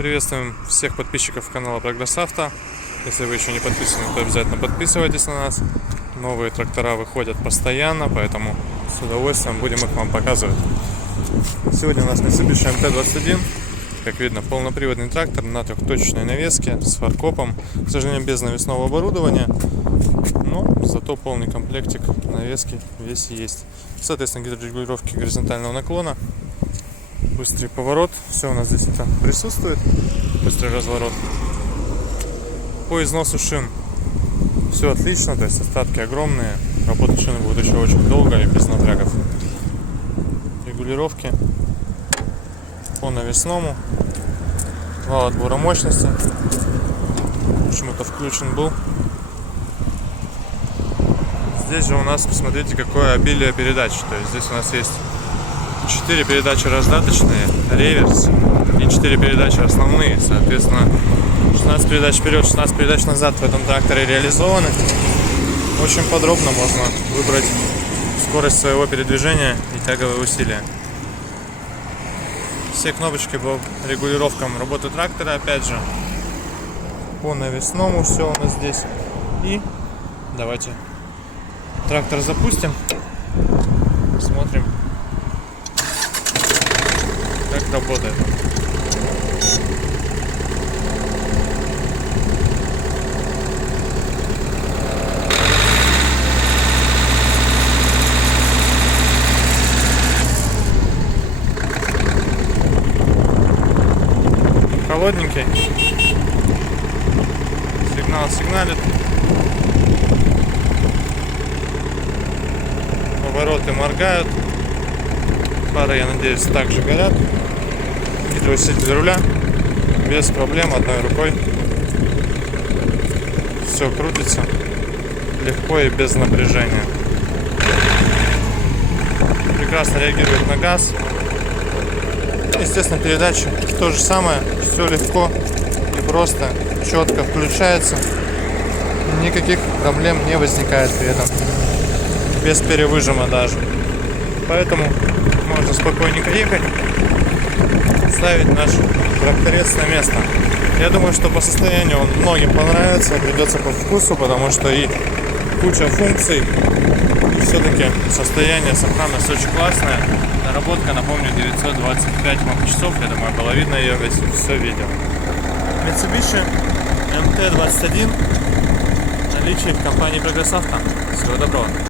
Приветствуем всех подписчиков канала Прогресс Авто. Если вы еще не подписаны, то обязательно подписывайтесь на нас. Новые трактора выходят постоянно, поэтому с удовольствием будем их вам показывать. Сегодня у нас Mitsubishi MT-21. Как видно, полноприводный трактор на трехточечной навеске с фаркопом. К сожалению, без навесного оборудования, но зато полный комплектик навески весь есть. Соответственно, гидрорегулировки горизонтального наклона, быстрый поворот, все у нас здесь это присутствует, быстрый разворот. По износу шин все отлично, то есть остатки огромные, работать шины будут еще очень долго и без напрягов. Регулировки по навесному, вал отбора мощности почему-то включен был. Здесь же у нас, посмотрите, какое обилие передач. То есть здесь у нас есть 4 передачи раздаточные, реверс и 4 передачи основные. Соответственно, 16 передач вперед, 16 передач назад в этом тракторе реализованы. Очень подробно можно выбрать скорость своего передвижения и тяговые усилия. Все кнопочки по регулировкам работы трактора, опять же, по навесному все у нас здесь. И давайте трактор запустим, смотрим, как работает. Холодненький, сигнал сигналит, повороты моргают, фары, я надеюсь, также горят. Гидроусилитель руля без проблем, одной рукой все крутится легко и без напряжения. Прекрасно реагирует на газ. Естественно, передачи то же самое, все легко и просто, четко включается, никаких проблем не возникает при этом, без перевыжима даже. Поэтому можно спокойненько ехать, ставить наш тракторец на место. Я думаю, что по состоянию он многим понравится, придется по вкусу, потому что и куча функций, и все-таки состояние, сохранность очень классная. Наработка, напомню, 925 мах-часов, я думаю, было видно ее весь все видео. Mitsubishi MT-21 наличие в компании Прогресс Авто. Всего доброго.